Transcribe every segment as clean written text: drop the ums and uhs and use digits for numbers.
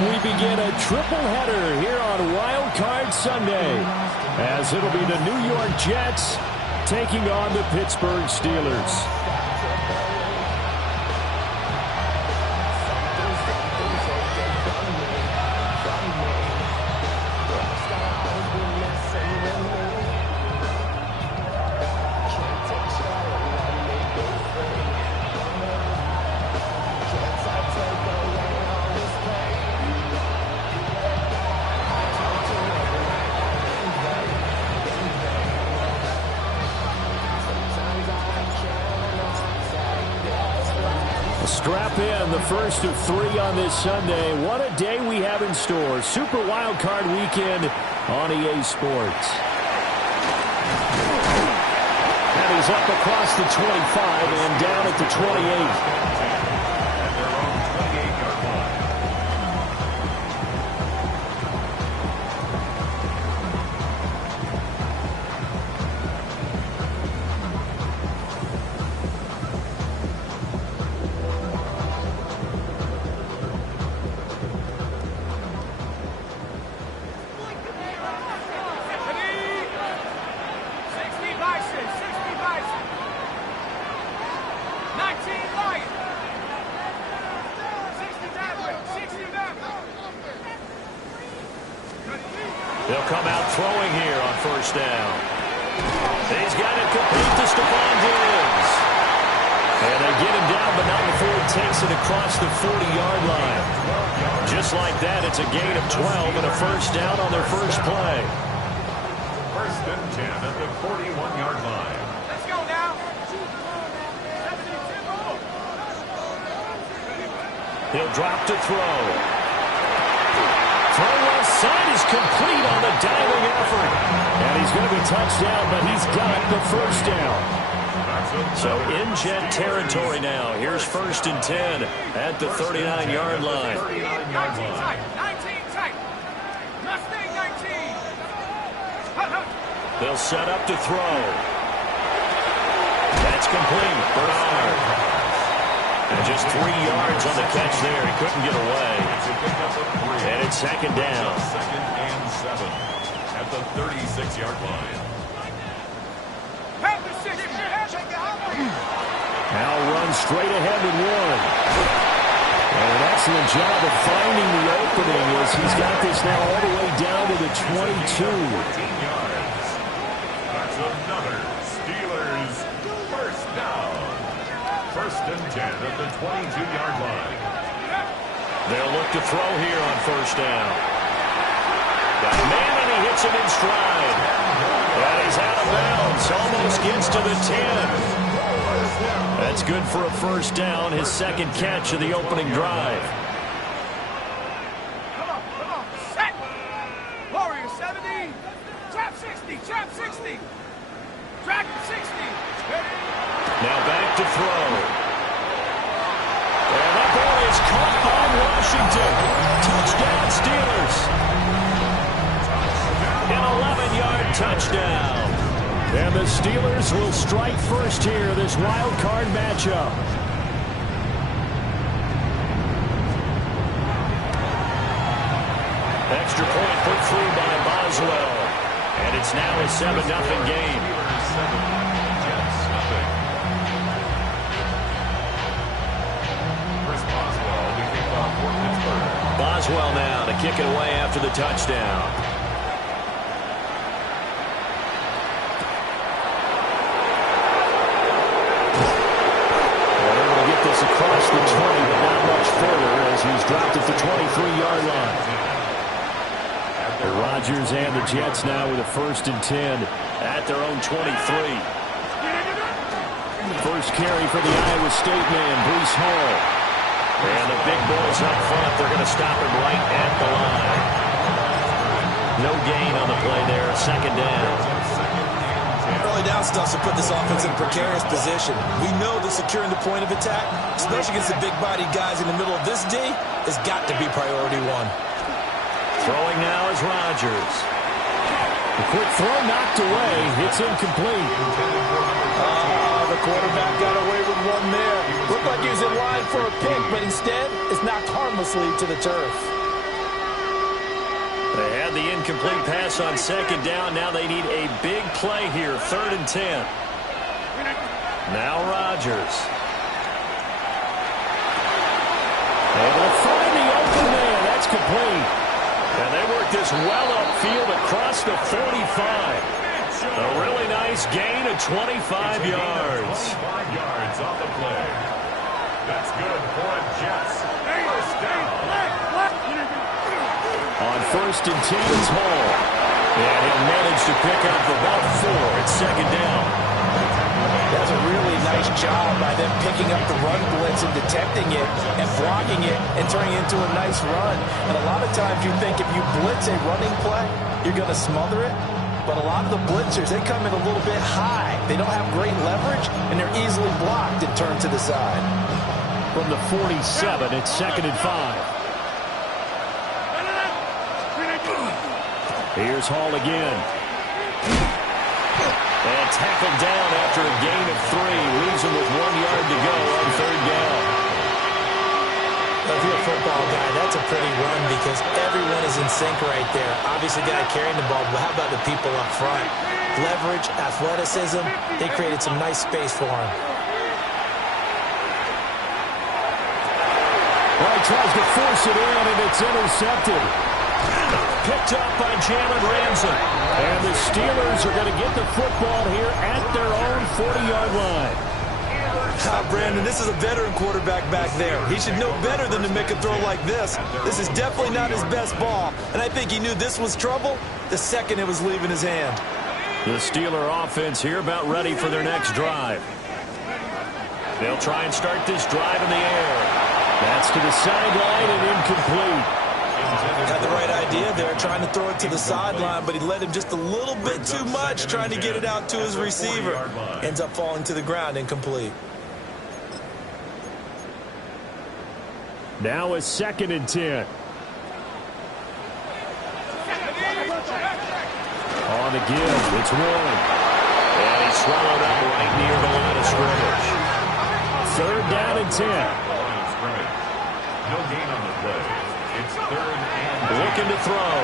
we begin a triple-header here on Wild Card Sunday, as it'll be the New York Jets taking on the Pittsburgh Steelers. Strap in, the first of three on this Sunday. What a day we have in store. Super Wild Card Weekend on EA Sports. And he's up across the 25 and down at the 28. They'll come out throwing here on first down. He's got it complete to Stephon Diggs. And they get him down, but not before he takes it across the 40-yard line. Just like that, it's a gain of 12 and a first down on their first play. First and 10 at the 41-yard line. Let's go now. He'll drop to throw. Throw left side is complete on the diving effort. And he's going to be touched down, but he's got the first down. So in Jet territory now. Here's first and 10 at the 39-yard line. 19 tight. 19 tight. Mustang 19. They'll set up to throw. That's complete. Bernard. And just 3 yards on the catch there. He couldn't get away. And it's second down. Second and 7 at the 36-yard line. Now runs straight ahead with one. And an excellent job of finding the opening as he's got this now all the way down to the 22. 14 yards. That's another Steelers first down. First and 10 at the 22-yard line. They'll look to throw here on first down. Got a man, and he hits him in stride. And he's out of bounds. Almost gets to the 10. That's good for a first down, his second catch of the opening drive. Come on, set. Warrior 70. Trap 60, trap 60. Dragon 60. Now back to throw. And that ball is caught on Washington. Touchdown, Steelers. An 11-yard touchdown. And the Steelers will strike first here, this wild card matchup. Extra point put through by Boswell. And it's now a 7-0 game. Boswell now to kick it away after the touchdown. Across the 20, but not much further as he's dropped at the 23-yard line. The Rodgers and the Jets now with a first and 10 at their own 23. First carry for the Iowa State man, Breece Hall. And the big boys up front, they're going to stop him right at the line. No gain on the play there, second down. Early down stuff to put this offense in a precarious position. We know that securing the point of attack, especially against the big-bodied guys in the middle of this D, has got to be priority one. Throwing now is Rodgers. The quick throw knocked away. It's incomplete. The quarterback got away with one there. Looked like he was in line for a pick, but instead it's knocked harmlessly to the turf. had the incomplete pass on second down. Now they need a big play here, 3rd and 10. Now Rodgers. Able to find the open man. That's complete. And they work this well upfield across the 45. A really nice gain of 25 yards. 25 yards on the play. That's good for a Jets. First down. On 1st and 10, it's Hall. And he'll manage to pick up about 4. It's 2nd down. That's a really nice job by them picking up the run blitz and detecting it and blocking it and turning it into a nice run. And a lot of times you think if you blitz a running play, you're going to smother it. But a lot of the blitzers, they come in a little bit high. They don't have great leverage, and they're easily blocked and turned to the side. From the 47, it's 2nd and 5. Here's Hall again. And tackled down after a gain of 3. Leaves him with 1 yard to go on 3rd down. If you're a football guy, that's a pretty run because everyone is in sync right there. Obviously, the guy carrying the ball, but how about the people up front? Leverage, athleticism, they created some nice space for him. Well, he tries to force it in, and it's intercepted. Picked up by Jalen Ramsey. And the Steelers are going to get the football here at their own 40-yard line. Brandon, this is a veteran quarterback back there. He should know better than to make a throw like this. This is definitely not his best ball, and I think he knew this was trouble the second it was leaving his hand. The Steeler offense here about ready for their next drive. They'll try and start this drive in the air. That's to the sideline and incomplete. Had the right idea there, trying to throw it to the sideline, but he led him just a little bit too much, trying to get it out to his receiver. Ends up falling to the ground, incomplete. Now it's 2nd and 10. On the give, it's Warren. And he's swallowed up right near the line of scrimmage. 3rd down and 10. No gain on the play. It's 3rd and 10. Looking to throw.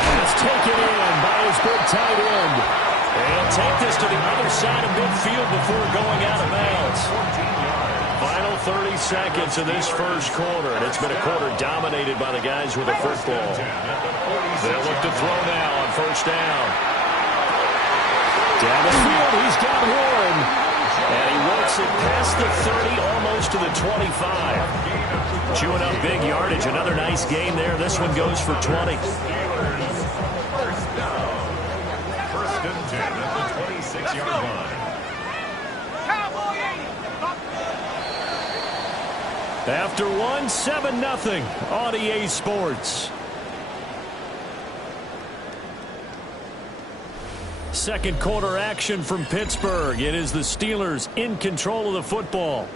Pass taken in by his big tight end. And he'll take this to the other side of midfield before going out of bounds. Final 30 seconds of this first quarter, and it's been a quarter dominated by the guys with the football. They'll look to throw now on 1st down. Down the field, he's got Warren. And he works it past the 30, almost to the 25. Chewing up big yardage. Another nice game there. This one goes for 20. First down. 1st and 10 at the 26-yard line. After one, 7-0 on EA Sports. Second quarter action from Pittsburgh. It is the Steelers in control of the football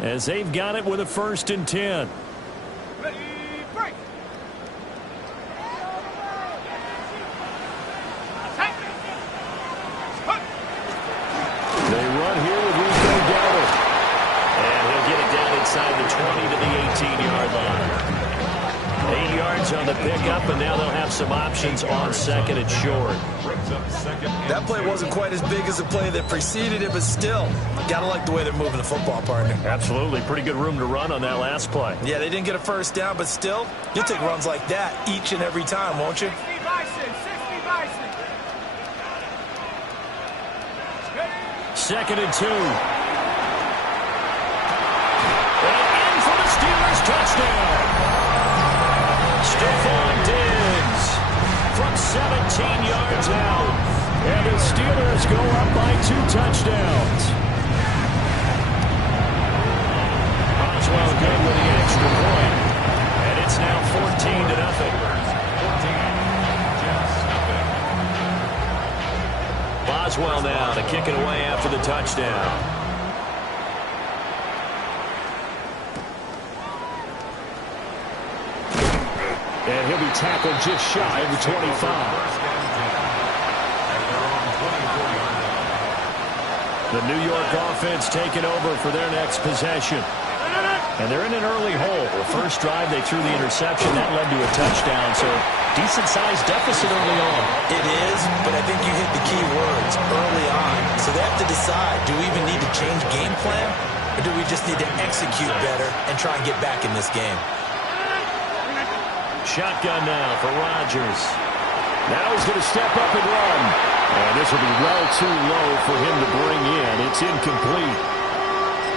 as they've got it with a 1st and 10. Ready, break. They run here with Rico Dowdle. And he'll get it down inside the 20 to the 18-yard line. 8 yards on the pickup, and now they'll have some options on 2nd and short. That play wasn't quite as big as the play that preceded it, but still, gotta like the way they're moving the football, partner. Absolutely. Pretty good room to run on that last play. Yeah, they didn't get a 1st down, but still, you'll take runs like that each and every time, won't you? 60 Bison, 60 Bison. 2nd and 2. And in for the Steelers touchdown. Stephon Diggs from 17 yards out. And the Steelers go up by 2 touchdowns. Boswell good with the extra point. And it's now 14-0. Boswell now to kick it away after the touchdown. And he'll be tackled just shy of the 25. The New York offense taking over for their next possession. And they're in an early hole. The first drive, they threw the interception. That led to a touchdown. So decent-sized deficit early on. It is, but I think you hit the key words early on. So they have to decide, do we even need to change game plan? Or do we just need to execute better and try and get back in this game? Shotgun now for Rodgers. Now he's going to step up and run. And this will be well too low for him to bring in. It's incomplete.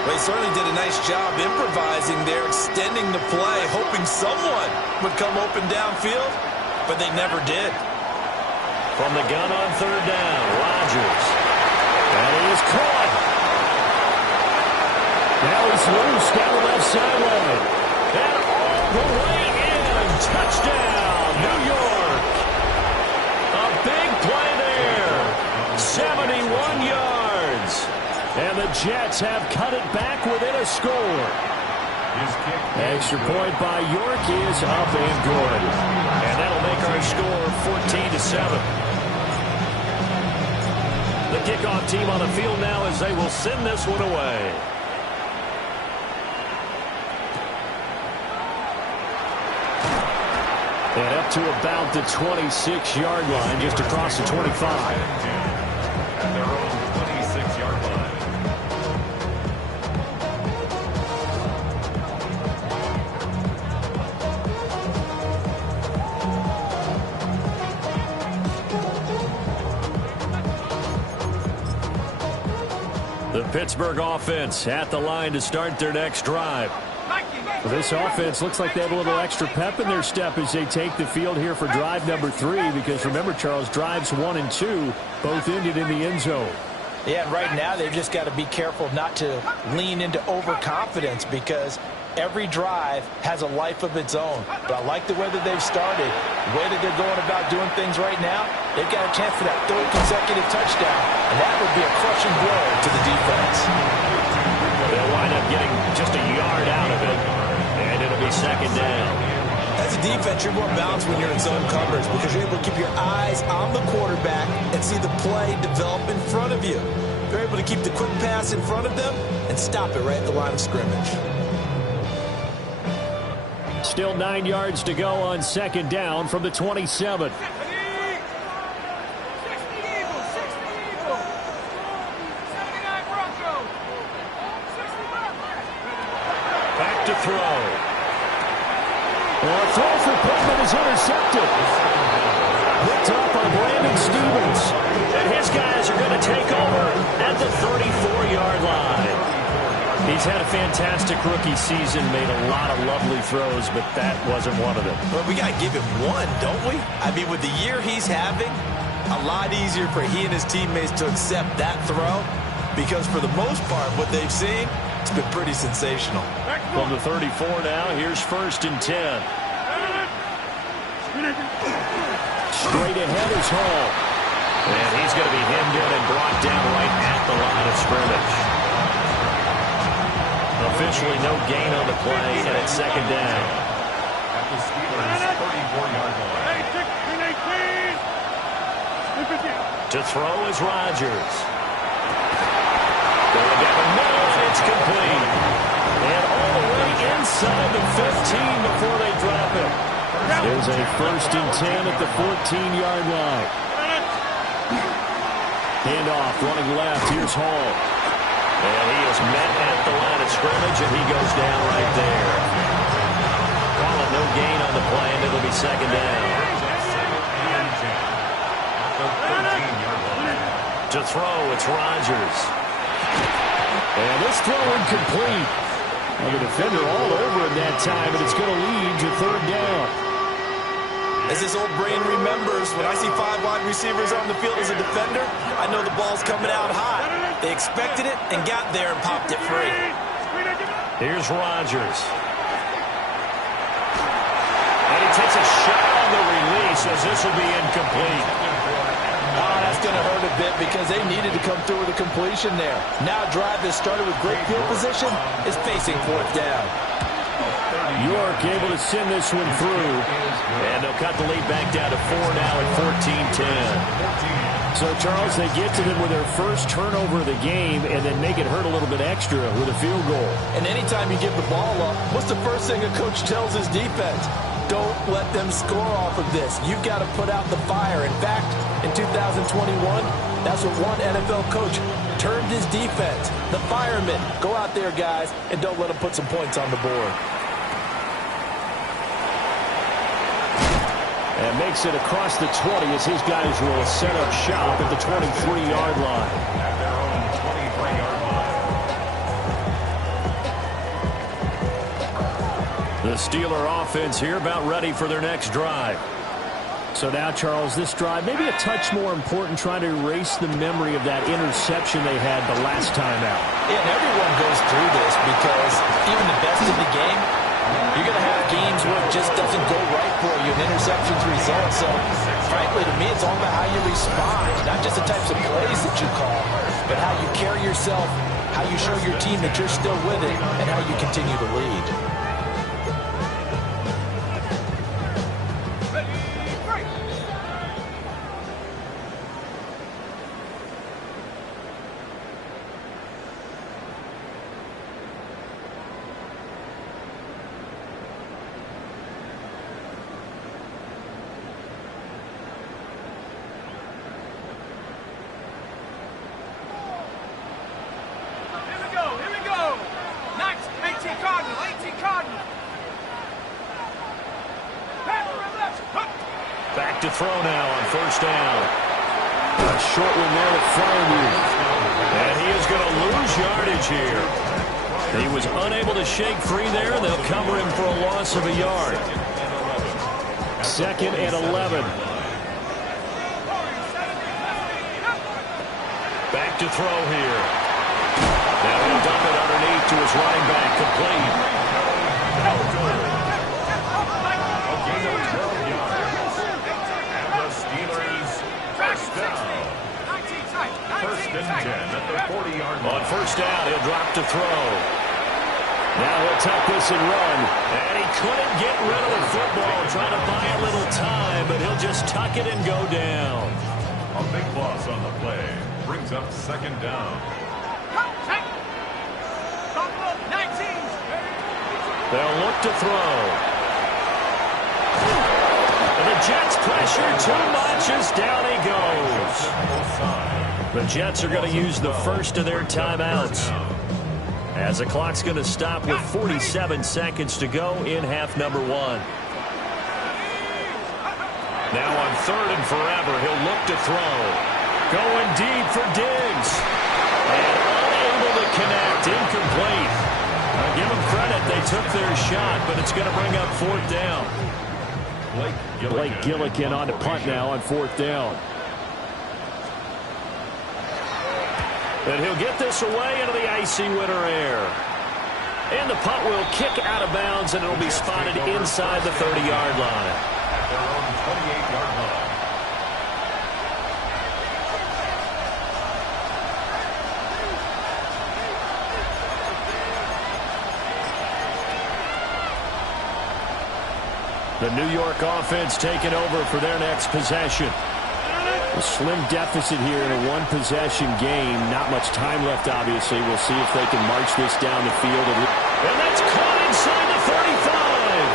Well, he certainly did a nice job improvising there, extending the play, hoping someone would come open downfield, but they never did. From the gun on third down, Rodgers. And he is caught. Now he's loose down the left sideline. And all the way in. Touchdown, New York. A big play there. 71 yards. And the Jets have cut it back within a score. Extra point by York is up and good. And that'll make our score 14-7. The kickoff team on the field now as they will send this one away. And up to about the 26-yard line, just across the 25. At their own 26-yard line. The Pittsburgh offense at the line to start their next drive. Well, this offense looks like they have a little extra pep in their step as they take the field here for drive number 3, because remember, Charles, drives 1 and 2 both ended in the end zone. Yeah, and right now they've just got to be careful not to lean into overconfidence, because every drive has a life of its own. But I like the way that they've started, the way that they're going about doing things right now. They've got a chance for that 3rd consecutive touchdown, and that would be a crushing blow to the defense. They'll wind up getting just a yard out of it, and it'll be 2nd down. As a defense, you're more balanced when you're in zone coverage, because you're able to keep your eyes on the quarterback and see the play develop in front of you. You're able to keep the quick pass in front of them and stop it right at the line of scrimmage. Still 9 yards to go on 2nd down from the 27. Back to throw. A throw for Pittman is intercepted. Picked up by Brandon Stevens. And his guys are going to take over at the 34-yard line. He's had a fantastic rookie season, made a lot of lovely throws, but that wasn't one of them. Well, we got to give him one, don't we? I mean, with the year he's having, a lot easier for he and his teammates to accept that throw, because for the most part, what they've seen, it's been pretty sensational. From the 34 now, here's 1st and 10. Straight ahead is Hall. And he's going to be hemmed in and brought down right at the line of scrimmage. Officially no gain on the play, and it's 2nd down. At the Steelers' 34-yard line. To throw is Rodgers. Going down the middle, and it's complete. And all the way inside the 15 before they drop it. There's a 1st and 10 at the 14-yard line. Handoff running left. Here's Hall. And he is met at the line of scrimmage, and he goes down right there. Call it no gain on the play, and it'll be 2nd down. To throw, it's Rodgers. And this throw incomplete. Well, the defender all over him that time, and it's going to lead to 3rd down. As this old brain remembers, when I see 5 wide receivers on the field as a defender, I know the ball's coming out hot. They expected it and got there and popped it free. Here's Rodgers. And he takes a shot on the release as this will be incomplete. Oh, that's going to hurt a bit because they needed to come through with a completion there. Now a drive that started with great field position is facing 4th down. York able to send this one through. And they'll cut the lead back down to 4 now at 14-10. So, Charles, they get to them with their first turnover of the game and then make it hurt a little bit extra with a field goal. And anytime you give the ball up, what's the first thing a coach tells his defense? Don't let them score off of this. You've got to put out the fire. In fact, in 2021, that's what one NFL coach termed his defense. The firemen. Go out there, guys, and don't let them put some points on the board. And makes it across the 20 as his guys will set up shop at the 23-yard line. At their own 23-yard line. The Steeler offense here about ready for their next drive. So now, Charles, this drive maybe a touch more important, trying to erase the memory of that interception they had the last time out. Yeah, and everyone goes through this because even the best in the game, you're going to have games where it just doesn't go right for you, and interceptions result. So, frankly, to me, it's all about how you respond, not just the types of plays that you call, but how you carry yourself, how you show your team that you're still with it, and how you continue to lead. Back to throw now on first down. A short one there to Flywheel. And he is going to lose yardage here. He was unable to shake free there. They'll cover him for a loss of a yard. 2nd and 11. Back to throw here. Now he'll dump it underneath to his running back, complete. First and 10 at the 40-yard line. On first down, he'll drop to throw. Now he'll tuck this and run. And he couldn't get rid of the football, trying to buy a little time, but he'll just tuck it and go down. A big loss on the play. Brings up 2nd down. They'll look to throw. And the Jets pressure too much as down he goes. The Jets are going to use the first of their timeouts, as the clock's going to stop with 47 seconds to go in half number 1. Now on 3rd and forever, he'll look to throw. Going deep for Diggs. And unable to connect, incomplete. I'll give them credit, they took their shot, but it's going to bring up 4th down. Blake Gillikin on to punt now on 4th down. And he'll get this away into the icy winter air. And the punt will kick out of bounds, and it'll be spotted inside the 30-yard line. At their own 28-yard line. The New York offense taking over for their next possession. A slim deficit here in a one-possession game. Not much time left, obviously. We'll see if they can march this down the field. And that's caught inside the 35.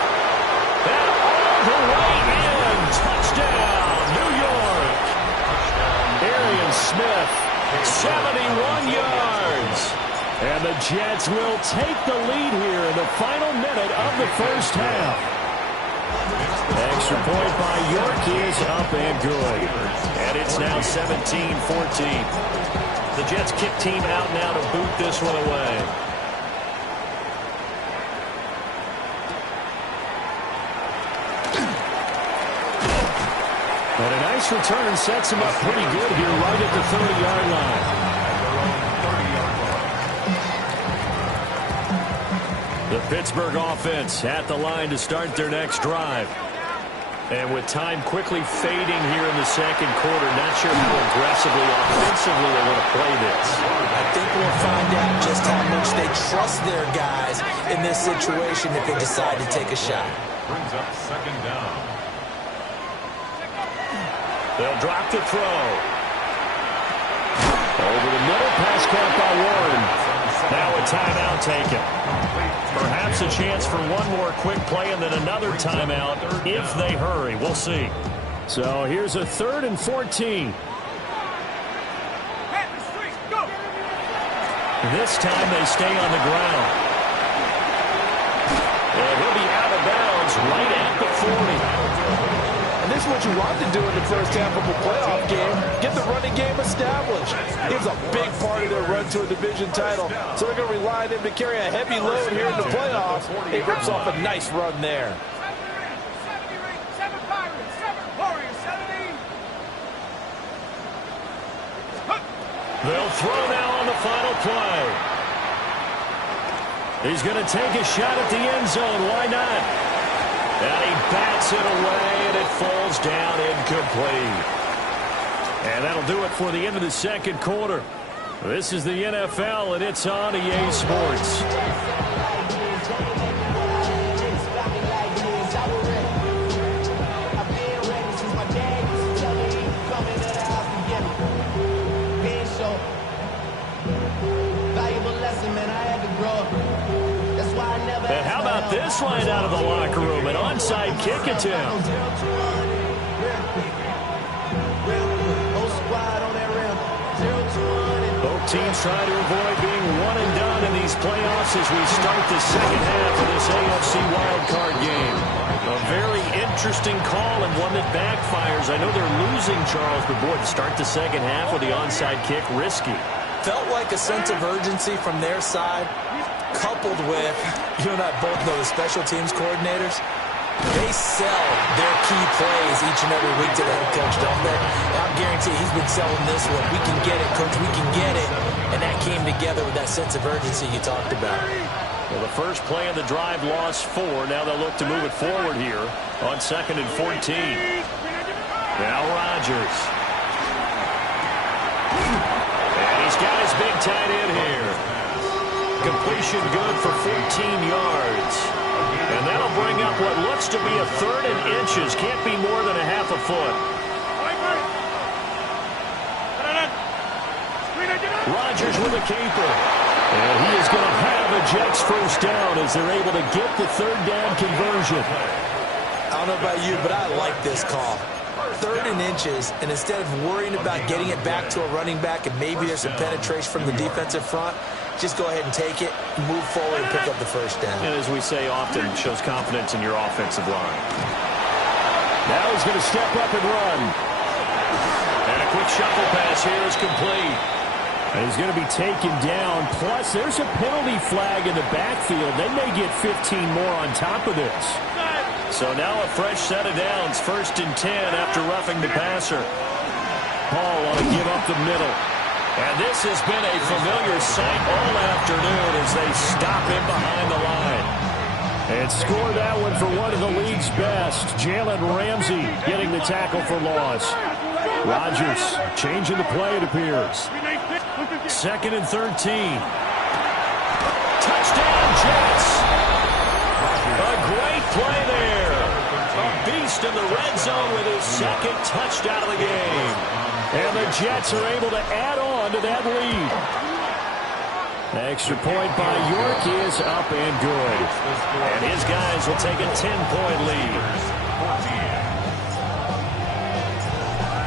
And all the way in. Touchdown, New York. Arian Smith, 71 yards. And the Jets will take the lead here in the final minute of the first half. Extra point by York is up and good. And it's now 17-14. The Jets kick team out now to boot this one away. And a nice return sets him up pretty good here right at the 30-yard line. The Pittsburgh offense at the line to start their next drive. And with time quickly fading here in the second quarter, not sure how aggressively, offensively they want to play this. I think we'll find out just how much they trust their guys in this situation if they decide to take a shot. Brings up 2nd down. They'll drop to throw. Over the middle, pass caught by Warren. Now a timeout taken. Perhaps a chance for one more quick play and then another timeout if they hurry. We'll see. So here's a 3rd and 14. This time they stay on the ground. And he'll be out of bounds right at the 40. And this is what you want to do in the first half of a playoff game. Get the running game established. It's a big part of their run to a division title. So they're going to rely on him to carry a heavy load here in the playoffs. He rips off a nice run there. They'll throw now on the final play. He's going to take a shot at the end zone. Why not? And he bats it away, and it falls down incomplete. And that'll do it for the end of the second quarter. This is the NFL, and it's on EA Sports. And how about this line out of the locker room? An onside kick attempt. Both teams try to avoid being one and done in these playoffs as we start the second half of this AFC wildcard game. A very interesting call and one that backfires. I know they're losing, Charles, but boy, to start the second half with the onside kick, risky. Felt like a sense of urgency from their side, coupled with, you and I both know the special teams coordinators, they sell their key plays each and every week to the head coach, don't they? And I'm guaranteeing he's been selling this one. We can get it, coach, we can get it. And that came together with that sense of urgency you talked about. Well, the first play of the drive lost 4. Now they'll look to move it forward here on 2nd and 14. Now Rodgers. And he's got his big tight end here. Completion good for 14 yards. And that'll bring up what looks to be a 3rd and inches. Can't be more than a half a foot. Rodgers with a caper. And he is going to have a Jets first down as they're able to get the 3rd down conversion. I don't know about you, but I like this call. 3rd and inches, and instead of worrying about getting it back to a running back and maybe there's some penetration from the defensive front, just go ahead and take it, move forward, and pick up the first down. And as we say often, shows confidence in your offensive line. Now he's going to step up and run. And a quick shuffle pass here is complete. And he's going to be taken down. Plus, there's a penalty flag in the backfield. They may get 15 more on top of this. So now a fresh set of downs. 1st and 10 after roughing the passer. Paul want to give up the middle. And this has been a familiar sight all afternoon as they stop him behind the line. And score that one for one of the league's best. Jalen Ramsey getting the tackle for loss. Rodgers changing the play, it appears. 2nd and 13. Touchdown, Jets. A great play there. A beast in the red zone with his 2nd touchdown of the game. And the Jets are able to add on to that lead. Extra point by York is up and good. And his guys will take a 10-point lead.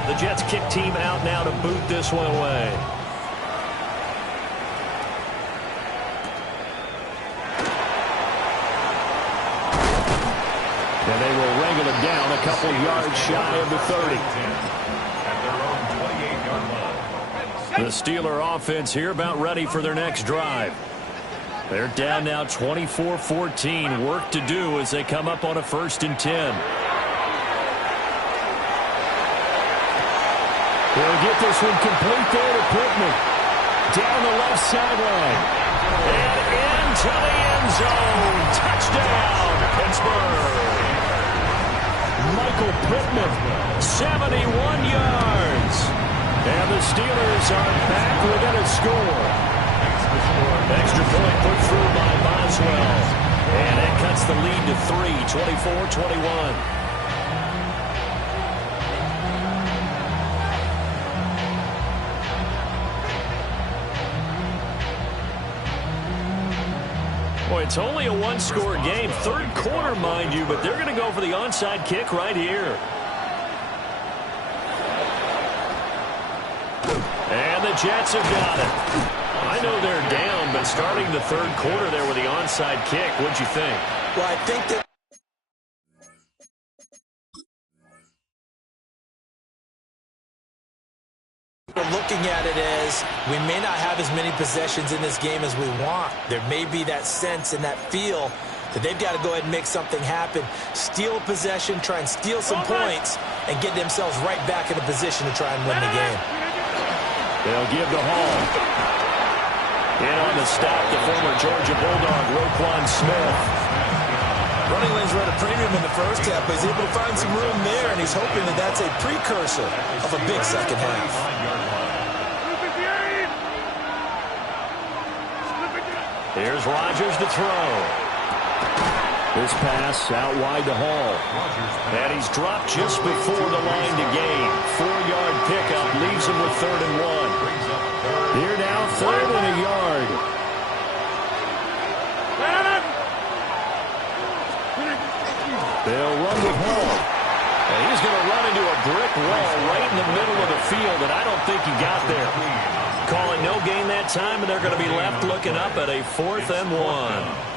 The Jets kick team out now to boot this one away. And they will wrangle it down a couple yards shy of the 30. The Steeler offense here about ready for their next drive. They're down now 24-14. Work to do as they come up on a 1st and 10. They'll get this one complete there to Pittman. Down the left sideline. And into the end zone. Touchdown, Pittsburgh. Michael Pittman, 71 yards. And the Steelers are back within a score. Extra point put through by Boswell. And it cuts the lead to 3, 24-21. It's only a one-score game. Third quarter, mind you, but they're going to go for the onside kick right here. And the Jets have got it. I know they're down, but starting the third quarter there with the onside kick, what'd you think? Well, I think that we're looking at it as we may not have as many possessions in this game as we want. There may be that sense and that feel that they've got to go ahead and make something happen, steal a possession, try and steal some points, and get themselves right back in a position to try and win the game. They'll give to Hall. In on the stop, the former Georgia Bulldog, Roquan Smith. Running lanes were at a premium in the first half, but he's able to find some room there, and he's hoping that that's a precursor of a big second half. Here's Rodgers to throw. This pass out wide to Hall. And he's dropped just before the line to gain. 4-yard pickup leaves him with 3rd and 1. Here now, 3rd and a yard. They'll run with Hall. And he's going to run into a brick wall right in the middle of the field, and I don't think he got there. Call it no gain that time, and they're going to be left looking up at a 4th and 1.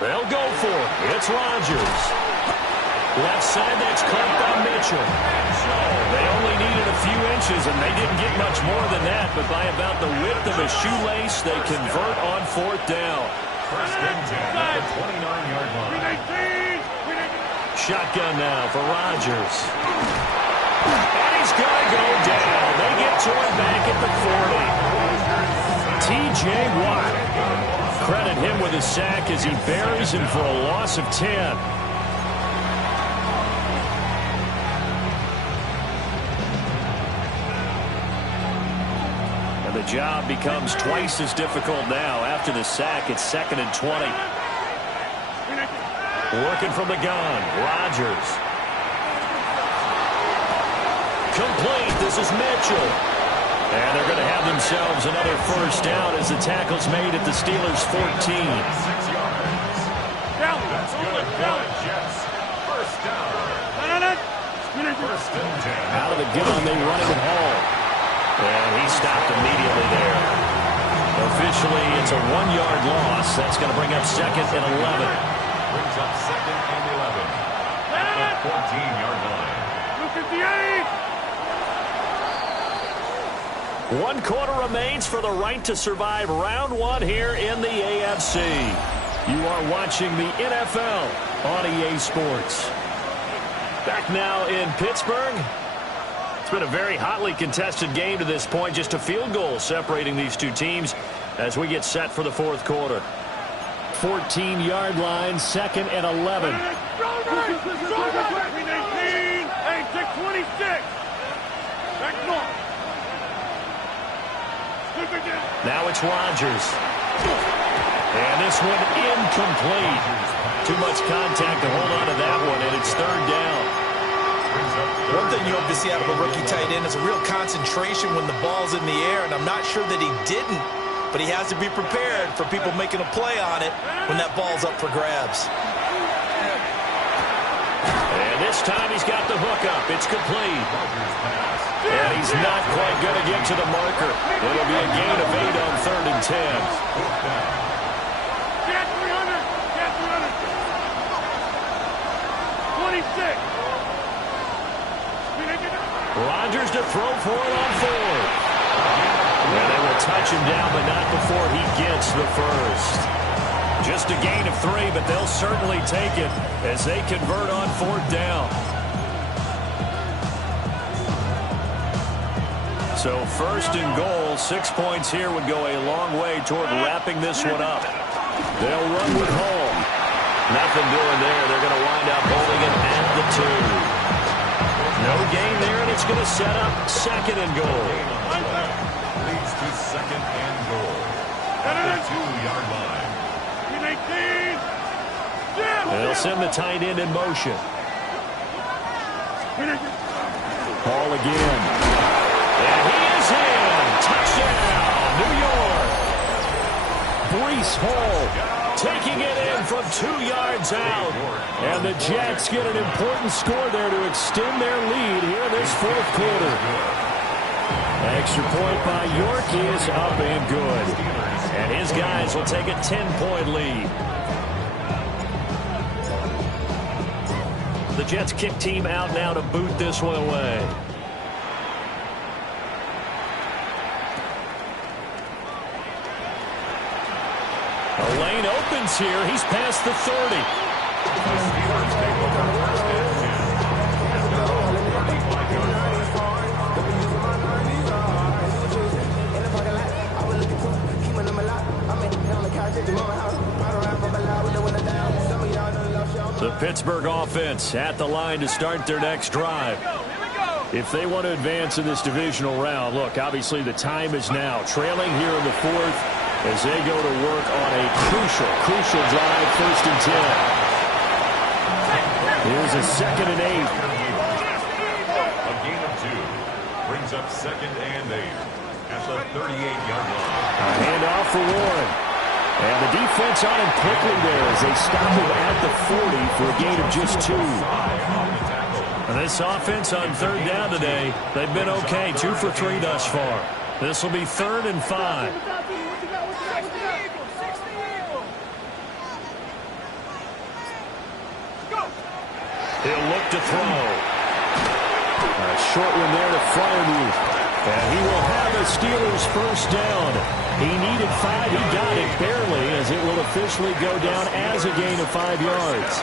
They'll go for it. It's Rodgers. Left side, that's caught by Mitchell. They only needed a few inches, and they didn't get much more than that, but by about the width of a shoelace, they convert on 4th down. First and 10 at the 29-yard line. Shotgun now for Rodgers. And he's going to go down. They get to him back at the 40. T.J. Watt. Credit him with a sack as he buries him for a loss of 10. And the job becomes twice as difficult now. After the sack, it's 2nd and 20. Working from the gun, Rodgers. Complete. This is Mitchell. And they're going to have themselves another 1st down as the tackle's made at the Steelers' 14. 6 yards. That's good for the Jets. First down. First and 10. Out of the gun, they run it with Hall. And he stopped immediately there. Officially, it's a 1-yard loss. That's going to bring up 2nd and 11. Brings up 2nd and 11. At the 14-yard line. 1 quarter remains for the right to survive round 1 here in the AFC. You are watching the NFL on EA Sports. Back now in Pittsburgh. It's been a very hotly contested game to this point. Just a field goal separating these two teams as we get set for the 4th quarter. 14-yard line, 2nd and 11. Now it's Rodgers. And this one incomplete. Too much contact to hold on to that one, and it's 3rd down. One thing you hope to see out of a rookie tight end is a real concentration when the ball's in the air, and I'm not sure that he didn't, but he has to be prepared for people making a play on it when that ball's up for grabs. And this time he's got the hook up. It's complete. And he's not quite going to get to the marker. It'll be a gain of 8 on 3rd and 10. Get 300. Get 300. 26. Rodgers to throw for it on 4th. And they will touch him down, but not before he gets the 1st. Just a gain of 3, but they'll certainly take it as they convert on 4th down. So 1st and goal, 6 points here would go a long way toward wrapping this one up. They'll run with Hall. Nothing doing there. They're going to wind up holding it at the 2. No gain there, and it's going to set up 2nd and goal. Leads to 2nd and goal. At the 2-yard line. They'll send the tight end in motion. Ball again. And he is in. Touchdown, New York. Breece Hall taking it in from 2 yards out. And the Jets get an important score there to extend their lead here in this fourth quarter. Extra point by York is up and good. And his guys will take a 10-point lead. The Jets kick team out now to boot this one away. The lane opens here. He's past the 30. The Pittsburgh offense at the line to start their next drive. If they want to advance in this divisional round, look, obviously the time is now. Trailing here in the fourth as they go to work on a crucial drive, 1st and 10. Here's a 2nd and 8. A gain of 2 brings up 2nd and 8 at the 38-yard line. A handoff for Warren. And the defense on him quickly there as they stop him at the 40 for a gain of just 2. And this offense on 3rd down today, they've been okay, 2 for 3 thus far. This will be 3rd and 5. He'll look to throw. A short one there to Freiermuth. And he will have a Steelers 1st down. He needed 5. He got it barely as it will officially go down as a gain of 5 yards.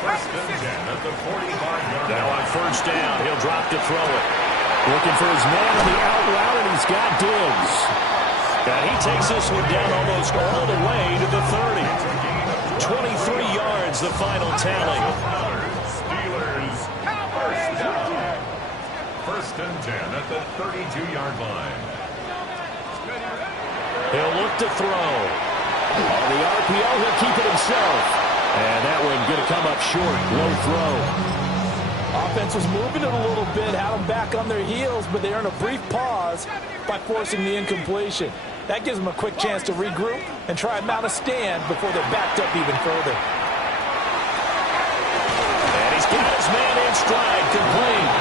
1st and 10 at the 45-yard line. Now on 1st down, he'll drop to throw it. Looking for his man on the out route, and he's got Diggs. And he takes this one down almost all the way to the 30. 23 yards, the final tally. Steelers 1st down. 1st and 10 at the 32-yard line. He'll look to throw. On the RPO, he'll keep it himself. And that one going to come up short. Low throw. Offense was moving it a little bit, had them back on their heels, but they earned a brief pause by forcing the incompletion. That gives them a quick chance to regroup and try and mount a stand before they're backed up even further. And he's got his man in stride, complete.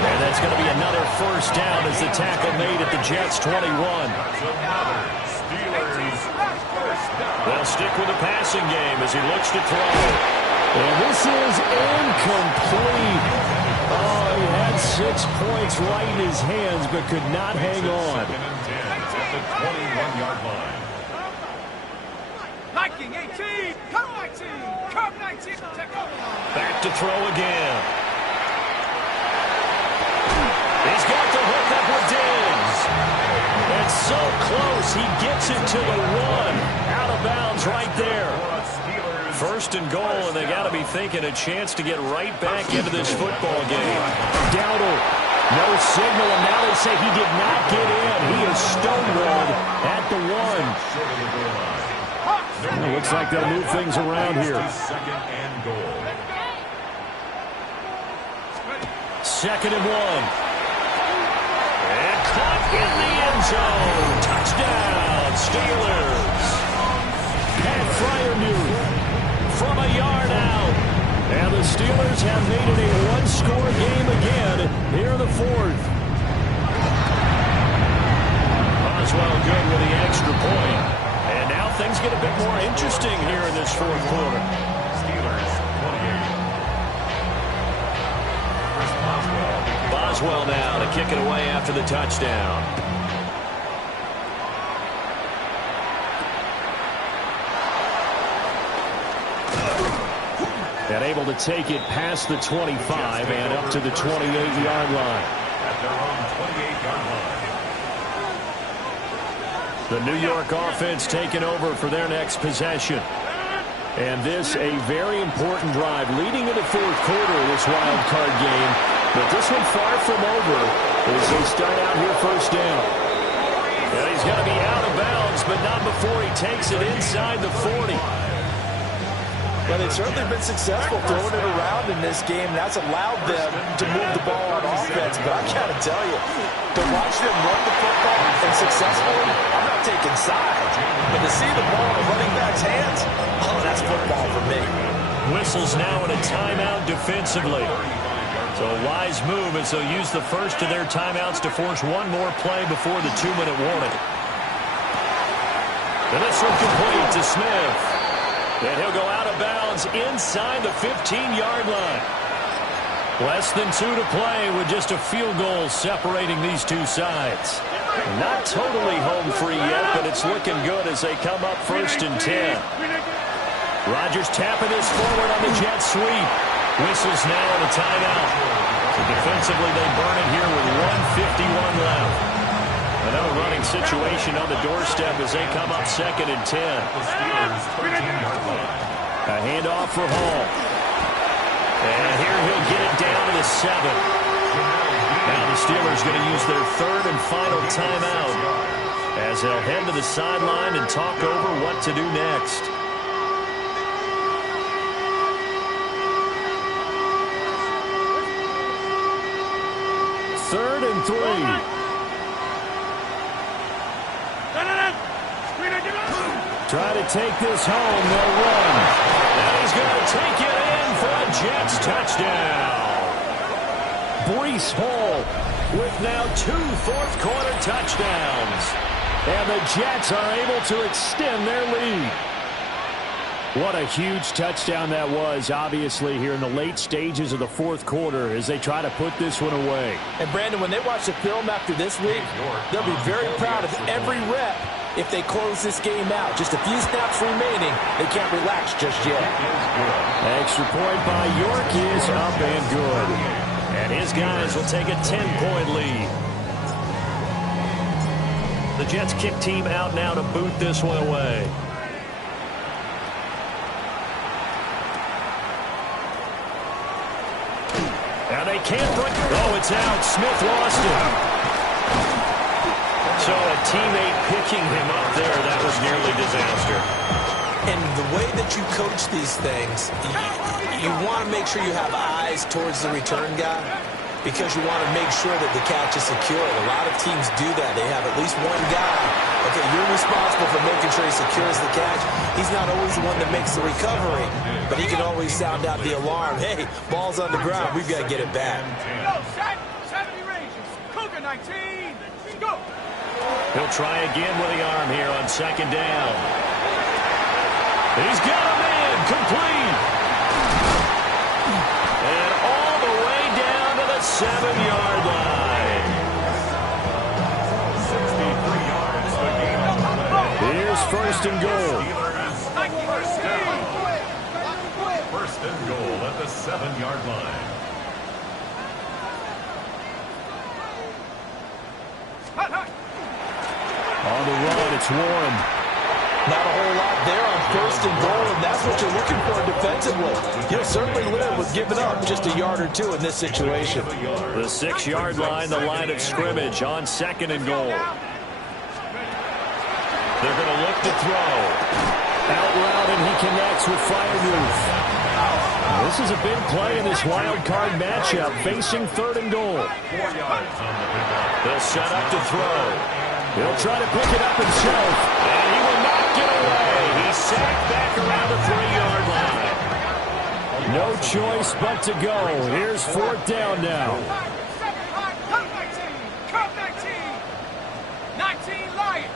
And that's going to be another 1st down as the tackle made at the Jets' 21. They'll stick with the passing game as he looks to throw. And this is incomplete. Oh, he had 6 points right in his hands but could not hang on. 2nd and 10 at the 21-yard line. Liking 18, come 19, come 19. Back to throw again. He's got the hook up with Diggs. It's so close. He gets it to the 1. Out of bounds right there. 1st and goal, and they got to be thinking a chance to get right back into this football game. Dowdle, no signal, and now they say he did not get in. He is stonewalled at the 1. It looks like they'll move things around here. 2nd and goal. 2nd and 1. And caught in the end zone. Touchdown, Steelers. And Freiermuth from a yard out. And the Steelers have made it a 1-score game again here in the 4th. Boswell good with the extra point. And now things get a bit more interesting here in this 4th quarter. Steelers 28. Boswell now to kick it away after the touchdown. And able to take it past the 25 and up to the 28-yard line. At their own 28-yard line. The New York offense taking over for their next possession. And this a very important drive leading into 4th quarter of this wild card game. But this one far from over as they start out here 1st down. And he's going to be out of bounds bounds, but not before he takes it inside the 40. Well, they've certainly been successful throwing it around in this game, and that's allowed them to move the ball on offense. But I got to tell you, to watch them run the football and successfully, I'm not taking sides, but to see the ball in the running back's hands, oh, that's football for me. Whistles now in a timeout defensively. So a wise move as they'll use the first of their timeouts to force one more play before the 2-minute warning. And this one complete to Smith. And he'll go out of bounds inside the 15-yard line. Less than 2 to play with just a field goal separating these two sides. Not totally home free yet, but it's looking good as they come up 1st and 10. Rodgers tapping this forward on the jet sweep. Whistles now in a timeout. So defensively, they burn it here with 1:51 left. Another running situation on the doorstep as they come up 2nd and 10. A handoff for Hall. And here he'll get it down to the 7. Now the Steelers going to use their 3rd and final timeout as they'll head to the sideline and talk over what to do next. 3rd and 3. Try to take this home. They'll run. And he's going to take it in for a Jets touchdown. Breece Hall with now 2 fourth-quarter touchdowns. And the Jets are able to extend their lead. What a huge touchdown that was, obviously, here in the late stages of the 4th quarter as they try to put this one away. And, Brandon, when they watch the film after this week, they'll be very proud of every rep if they close this game out. Just a few snaps remaining. They can't relax just yet. Extra point by York is up and good. And his guys will take a 10-point lead. The Jets kick team out now to boot this one away. Now they can't break. Oh, it's out. Smith lost it. So a teammate picking him up there, that was nearly disaster. And the way that you coach these things, you want to make sure you have eyes towards the return guy because you want to make sure that the catch is secure. A lot of teams do that. They have at least one guy. Okay, you're responsible for making sure he secures the catch. He's not always the one that makes the recovery, but he can always sound out the alarm. Hey, ball's on the ground. We've got to get it back. Go, set, 70 ranges. Cougar 19. Go. He'll try again with the arm here on 2nd down. He's got a man complete. And all the way down to the 7-yard line. 63 yards. The game. Here's 1st and goal. First and goal at the 7-yard line. On the run, it's Warren. Not a whole lot there on 1st and goal, and that's what you're looking for defensively. You'll certainly live with giving up just a yard or 2 in this situation. The 6-yard line, the line of scrimmage on 2nd and goal. They're going to look to throw. Out route, and he connects with Freiermuth. This is a big play in this wild card matchup, facing 3rd and goal. 4 yards on the pickup. They'll set up to throw. He'll try to pick it up himself, and he will not get away. He's sacked back around the 3-yard line. No choice but to go. Here's 4th down now. 19 Lions.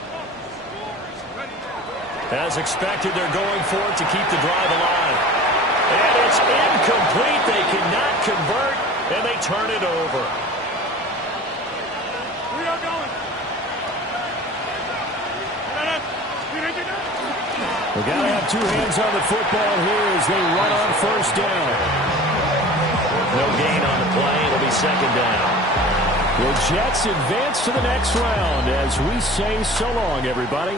As expected, they're going for it to keep the drive alive. And it's incomplete. They cannot convert, and they turn it over. We are going. We've got to have 2 hands on the football here as they run on 1st down. No gain on the play. It'll be 2nd down. The Jets advance to the next round as we say so long, everybody.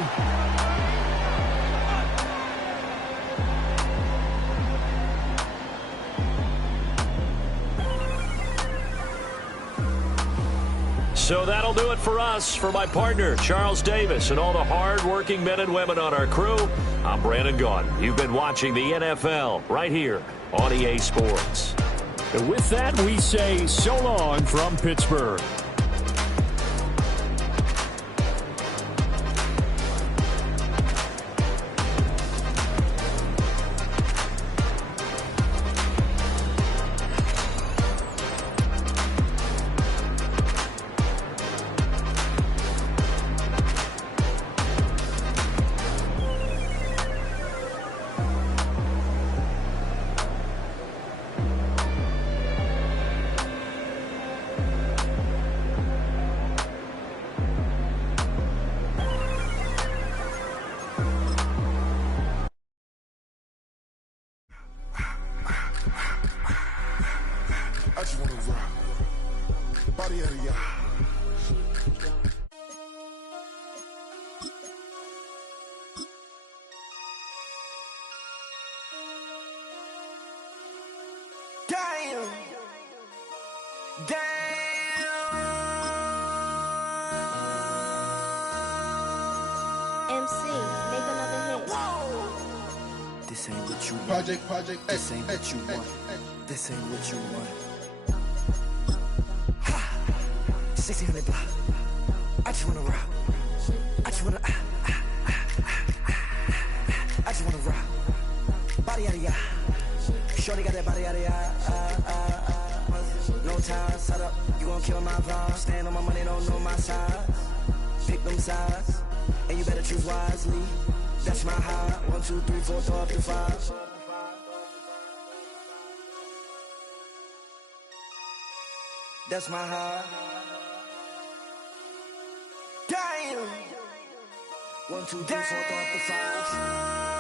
So that'll do it for us. For my partner, Charles Davis, and all the hard-working men and women on our crew, I'm Brandon Gaudin. You've been watching the NFL right here on EA Sports. And with that, we say so long from Pittsburgh. I just wanna rock the body out of y'all. Damn. MC, make another hit. This ain't what you want. Project, This ain't what you want. This ain't what you want. 1600 block. I just wanna rock. I just wanna. I just wanna rock. Body out of ya. Shorty got that body out of ya. No time, set up. You gon' kill my vibe. Stand on my money, don't know my size. Pick them sides, and you better choose wisely. That's my high. 1, 2, 3, 4, throw up to 5. That's my high. Damn. 1, 2, 3, 4, throw up to 5.